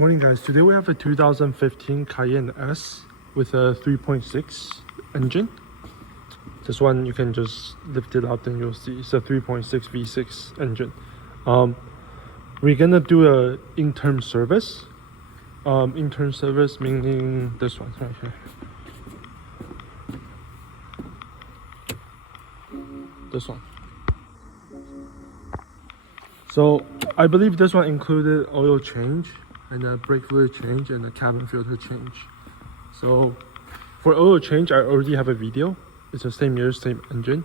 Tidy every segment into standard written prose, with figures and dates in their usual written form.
Morning guys, today we have a 2015 Cayenne S with a 3.6 engine. This one you can just lift it up and you'll see it's a 3.6 V6 engine. We're gonna do a intern service. Intern service meaning this one right here. This one. So I believe this one included oil change and a brake fluid change and a cabin filter change. So for oil change, I already have a video. It's the same year, same engine.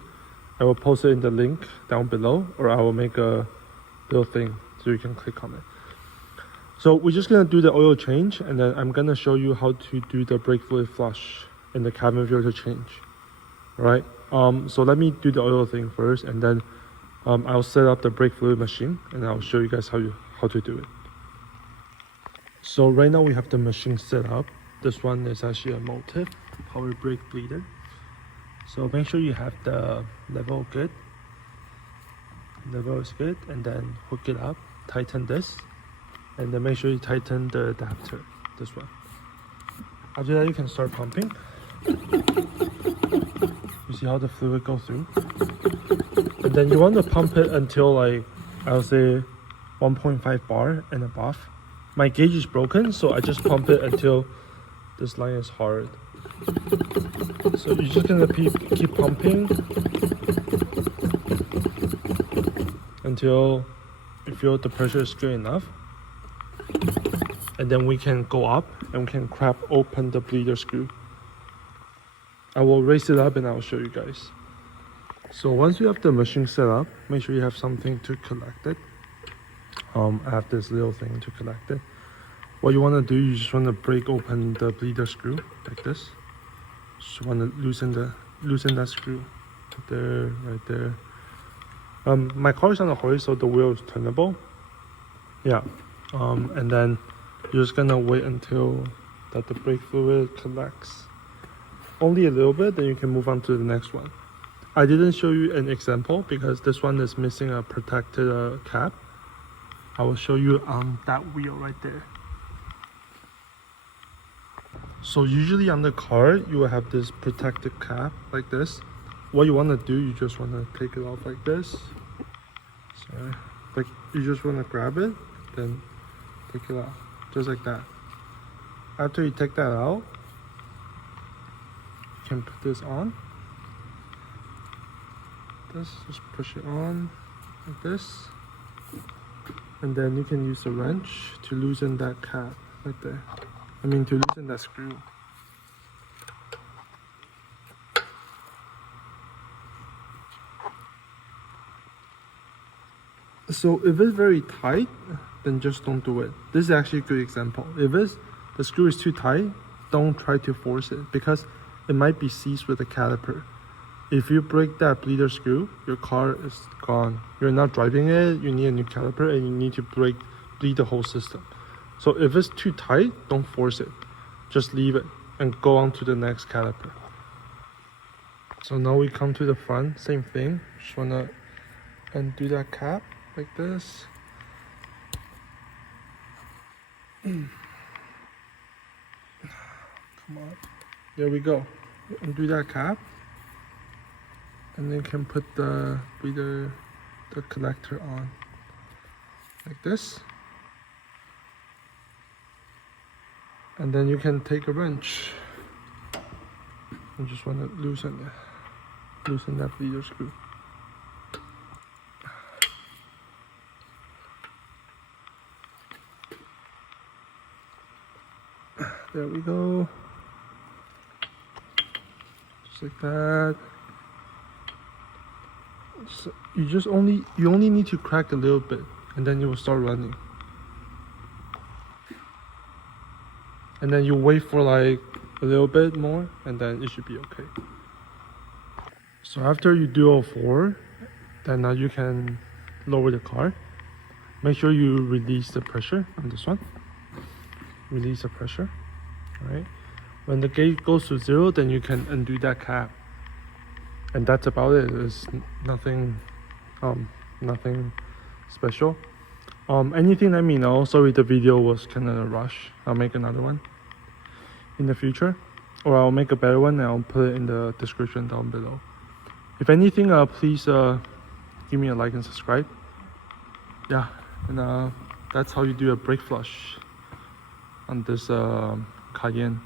I will post it in the link down below, or I will make a little thing so you can click on it. So we're just gonna do the oil change, and then I'm gonna show you how to do the brake fluid flush and the cabin filter change. All right. So let me do the oil thing first, and then I'll set up the brake fluid machine, and I'll show you guys how to do it. So right now we have the machine set up. This one is actually a Motive power brake bleeder. So make sure you have the level good. Level is good, and then hook it up, tighten this, and then make sure you tighten the adapter, this one. After that you can start pumping. You see how the fluid goes through? And then you want to pump it until like, I'll say 1.5 bar and above. My gauge is broken, so I just pump it until this line is hard. So you're just gonna keep pumping until you feel the pressure is good enough. And then we can go up and we can crack open the bleeder screw. I will raise it up and I'll show you guys. So once you have the machine set up, make sure you have something to collect it. I have this little thing to collect it. What you want to do, you just want to break open the bleeder screw like this. Just want to loosen that screw right there. My car is on a hoist, so the wheel is turnable. Yeah. And then you're just gonna wait until that the brake fluid collects. Only a little bit, then you can move on to the next one. I didn't show you an example because this one is missing a protected cap. I will show you on that wheel right there. So usually on the car, you will have this protected cap like this. What you want to do, you just want to take it off like this. Sorry. Like you just want to grab it, then take it off, just like that. After you take that out, you can put this on. Just push it on like this. And then you can use a wrench to loosen that cap right there. To loosen that screw. So if it's very tight, then just don't do it. This is actually a good example. If the screw is too tight, don't try to force it because it might be seized with a caliper. If you break that bleeder screw, your car is gone. You're not driving it, you need a new caliper, and you need to bleed the whole system. So if it's too tight, don't force it. Just leave it and go on to the next caliper. So now we come to the front, same thing. Just wanna undo that cap like this. Come on. There we go. Undo that cap. And then you can put the bleeder, the collector on like this. And then you can take a wrench and just want to loosen that bleeder screw. There we go. Just like that. So you only need to crack a little bit, and then you will start running. And then you wait for like a little bit more, and then it should be okay. So after you do all four, then now you can lower the car. Make sure you release the pressure on this one. Release the pressure. All right. When the gauge goes to 0, then you can undo that cap. And that's about it. There's nothing special. Anything, let me know. Sorry, the video was kind of rush. I'll make another one in the future, or I'll make a better one and I'll put it in the description down below. If anything, please give me a like and subscribe. Yeah, and that's how you do a brake flush on this Cayenne.